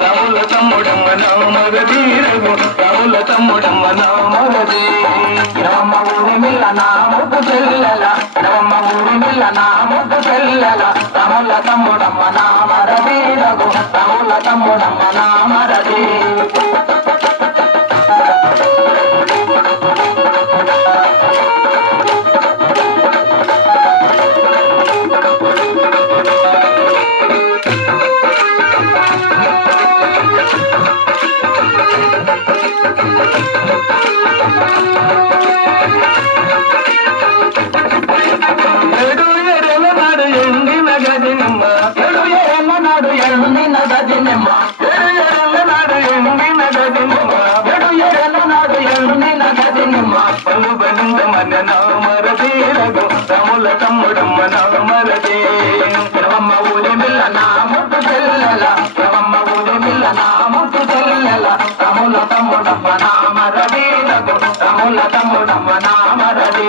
రాముల తమ్ముడమ్మ నా మగది రఘు రాముల తమ్ముడమ్మ నామరది రామ ఊరి మిల్ల నాముకు చెల్లెల రామ ఊరి నా నాముకు చెల్లెల రాముల తమ్ముడమ్మ నా మరది రఘు రాముల తమ్ముడమ్మ నా మరది తమ్ముడమ్మ నామరది రవమ్మ ఊరి మిల్ల నాముకు చెల్లెల రవమ్మ ఊరి మిల్ల నాముకు చెల్లెల రాముల తమ్ముడమ్మ నామరది రఘు తమ్ముడమ్మ నామరది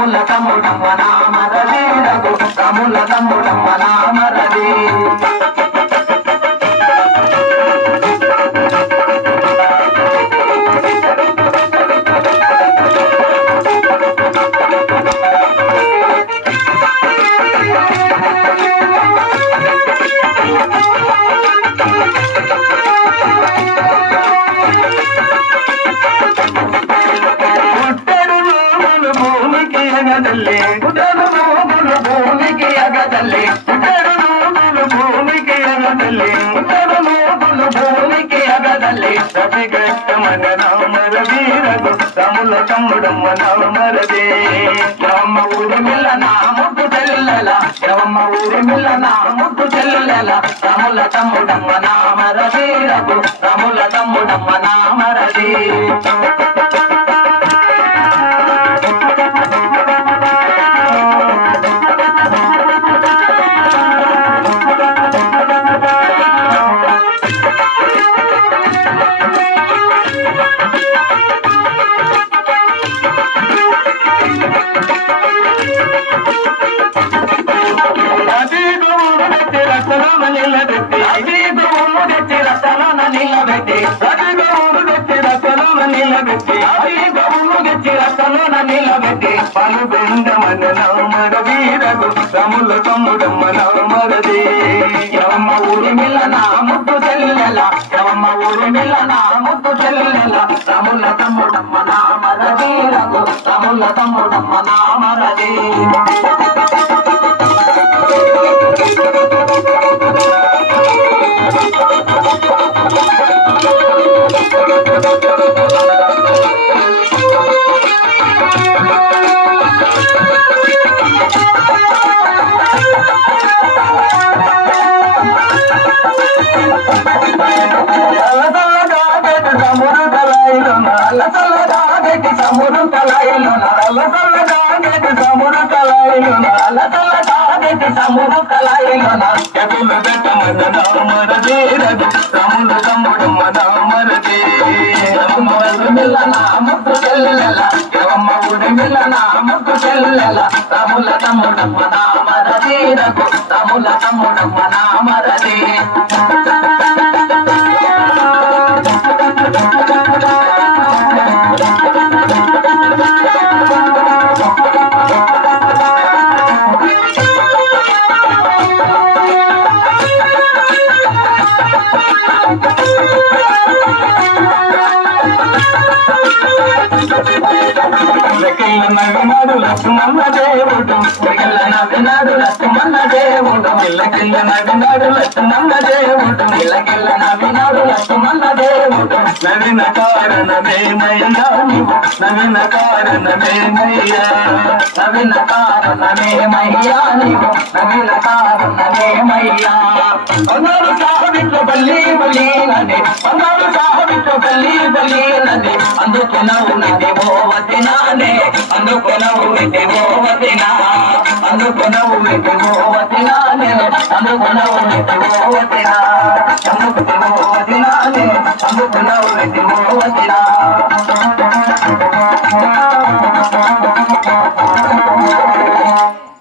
తమ్ముల తమ్ముడమ్మ నామరది రఘు. తమ్ముల తమ్ముడమ్మ నామరది. పుట్టడు అగదల్లి పుట్టడు నోములు భూమికి అగదల్లి పుట్టడు నోములు భూమికి అగదల్లి పుట్టడు నోములు భూమికి అగదల్లి రవి కష్టమన నామర వీరగు తముల తమ్ముడమ్మ నామరదే రామ ఊరి మిల్ల నాముకు చెల్లెల. రవమ్మ ఊరి మిల్ల నాముకు చెల్లెల. తముల తమ్ముడమ్మ నామర వీరగు తముల తమ్ముడమ్మ నామరదే నిలబెట్టి అది అదీపమును తెచ్చి రసలోన నిలబెట్టి పలు బెండమన నవమర వీరగు రముల తమ్ముడమ్మ నవమరది యవమ్మ ఊరి మిల్ల నా ముద్దు చెల్లెల యవమ్మ ఊరి మిల్ల నా ముద్దు చెల్లెల రముల తమ్ముడమ్మ నామర వీరగు రముల తమ్ముడమ్మ నామరది you. కలాయిలోన అలసల్లగా గట్టి తమ్ముడు కలాయిలోన అలసల్లగా గట్టి తమ్ముడు కలాయిలోన అలసల్లగా గట్టి తమ్ముడు కలాయిలోన ఎగులు పెట్టమన్న నామరదే రఘు తమ్ముడు తమ్ముడు మిల్ల నామకు చెల్లెల ఎవమ్మ ఊరి మిల్ల నామకు చెల్లెల తమ్ముల తమ్ముడమ్మ నామరదే తమ్ముల తమ్ముడమ్మ నామరదే నగమడ నవ్వినాడు లక్ష్మణ దేవుడు పిల్ల నవ్వినాడు లక్ష్మణ దేవుడు పిల్లకిల్ల నవ్వినాడు లక్ష్మణ దేవుడు పిల్లకిల్ల నవ్వినాడు లక్ష్మణ దేవుడు నవీన కారణమేమయ్యా నీవు నవీన కారణమేమయ్యా నవీన కారణమే మయ్యా నీవు నవీన కారణమే మయ్యా బంగారు సాహబిట్లో బల్లి బలీనని బంగారు సాహబిట్లో బల్లి బలీనని అందుకున్నావు నది ఓవతినానే అందుకున్నావు ఇది ఓవతినా అందుకున్నావు ఇది ఓవతినానే అందుకున్నావు ఇది ఓవతినా అందుకున్నావు ఓవతినానే అందుకున్నావు ఇది ఓవతినా